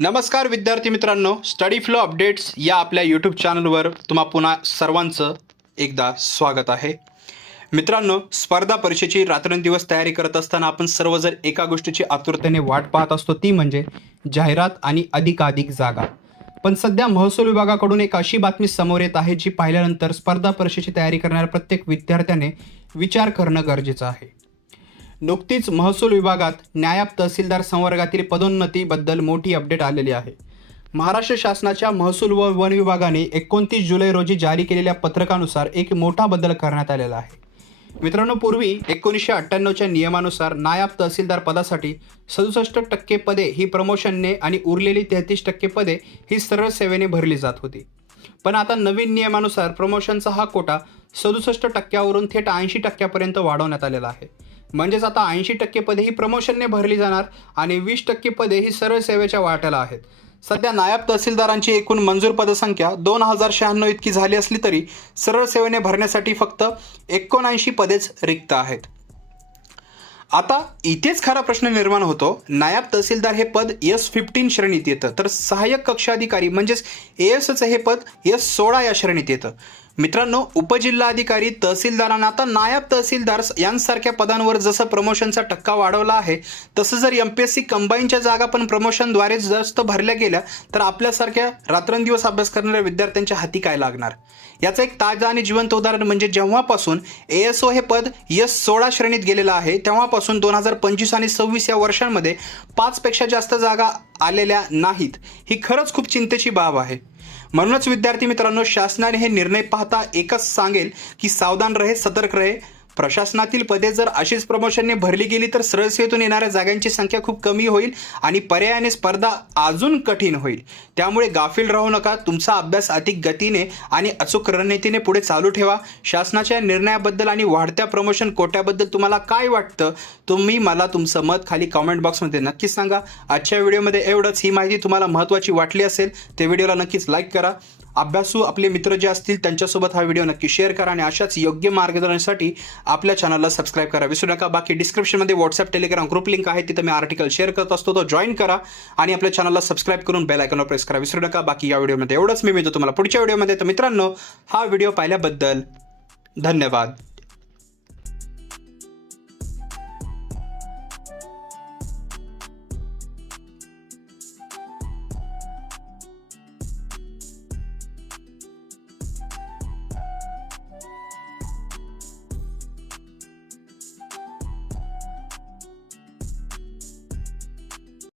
नमस्कार विद्यार्थी मित्रांनो, स्टडी फ्लो अपडेट्स या आपल्या यूट्यूब चॅनलवर तुम्हा पुन्हा सर्वांचं एकदा स्वागत आहे. मित्रांनो, स्पर्धा परीक्षेची रात्रंदिवस तयारी करत असताना आपण सर्वजण एका गोष्टीची आतुरतेने वाट पाहत असतो, ती म्हणजे जाहिरात आणि अधिकाधिक जागा. पण सध्या महसूल विभागाकडून एक अशी बातमी समोर येत आहे जी पाहिल्यानंतर स्पर्धा परीक्षेची तयारी करणाऱ्या प्रत्येक विद्यार्थ्याने विचार करणं गरजेचं आहे. नुकतीच महसूल विभागात नायब तहसीलदार संवर्गातील पदोन्नतीबद्दल मोठी अपडेट आलेली आहे. महाराष्ट्र शासनाच्या महसूल व वन विभागाने 29 जुलै रोजी जारी केलेल्या पत्रकानुसार एक मोठा बदल करण्यात आलेला आहे. मित्रांनो, पूर्वी 1998च्या नियमानुसार नायब तहसीलदार पदासाठी 67% पदे ही प्रमोशनने आणि उरलेली 33% पदे ही सरळ सेवेने भरली जात होती. पण आता नवीन नियमानुसार प्रमोशनचा हा कोटा 67%वरून थेट 80%पर्यंत वाढवण्यात आलेला आहे. म्हणजेच आता 80% पदे ही प्रमोशनने भरली जाणार आणि 20% पदे ही सरळ सेवेच्या वाट्याला आहेत. सध्या नायब तहसीलदारांची एकूण मंजूर पदसंख्या 2096 इतकी झाली असली तरी सरळ सेवेने भरण्यासाठी फक्त 79 पदेच रिक्त आहेत. आता इथेच खरा प्रश्न निर्माण होतो. नायब तहसीलदार हे पद S15 श्रेणीत येतं, तर सहाय्यक कक्ष अधिकारी म्हणजेच ASचं हे पद S16 या श्रेणीत येतं. मित्रांनो, उपजिल्हाधिकारी तहसीलदारांना आता नायब तहसीलदार यांसारख्या पदांवर जसं प्रमोशनचा टक्का वाढवला आहे, तसं जर MPSC कंबाईनच्या जागा पण प्रमोशनद्वारे जास्त भरल्या गेल्या तर आपल्यासारख्या रात्रंदिवस अभ्यास करणाऱ्या विद्यार्थ्यांच्या हाती काय लागणार. याचं एक ताजं आणि जिवंत उदाहरण म्हणजे जेव्हापासून ASO हे पद S16 श्रेणीत गेलेलं आहे तेव्हापासून 2025 आणि 26 या वर्षांमध्ये 5 पेक्षा जास्त जागा आलेल्या नाहीत. ही खरंच खूप चिंतेची बाब आहे. म्हणूनच विद्यार्थी मित्रांनो, शासनाने हे निर्णय पाहता एकच सांगेल की सावधान रहे, सतर्क रहे. प्रशासनातील पदे जर अशीच प्रमोशनने भरली गेली तर सरळ सेवेतून येणाऱ्या जागांची संख्या खूप कमी होईल आणि पर्यायाने स्पर्धा अजून कठीण होईल. त्यामुळे गाफील राहू नका. तुमचा अभ्यास अधिक गतीने आणि अचूक रणनीतीने पुढे चालू ठेवा. शासनाच्या निर्णयाबद्दल आणि वाढत्या प्रमोशन कोट्याबद्दल तुम्हाला काय वाटतं, तुम्ही मला तुमचं मत खाली कॉमेंट बॉक्समध्ये नक्कीच सांगा. आजच्या व्हिडिओमध्ये एवढंच. ही माहिती तुम्हाला महत्त्वाची वाटली असेल ते व्हिडिओला नक्कीच लाईक करा. अभ्यासू आपले मित्र जे असतील त्यांच्यासोबत हा व्हिडिओ नक्की शेअर करा आणि अशाच योग्य मार्गदर्शनासाठी आपल्या चॅनलला सबस्क्राईब करा विसरू नका. बाकी डिस्क्रिप्शनमध्ये व्हॉट्सअप, टेलिग्राम ग्रुप लिंक आहे, तिथे मी आर्टिकल शेअर करत असतो, तो जॉईन करा आणि आपल्या चॅनलला सबस्क्राईब करून बेल आयकॉनवर प्रेस करा विसरू नका. बाकी या व्हिडिओमध्ये एवढंच. मी मिळतो तुम्हाला पुढच्या व्हिडिओमध्ये. तर मित्रांनो, हा व्हिडिओ पाहिल्याबद्दल धन्यवाद.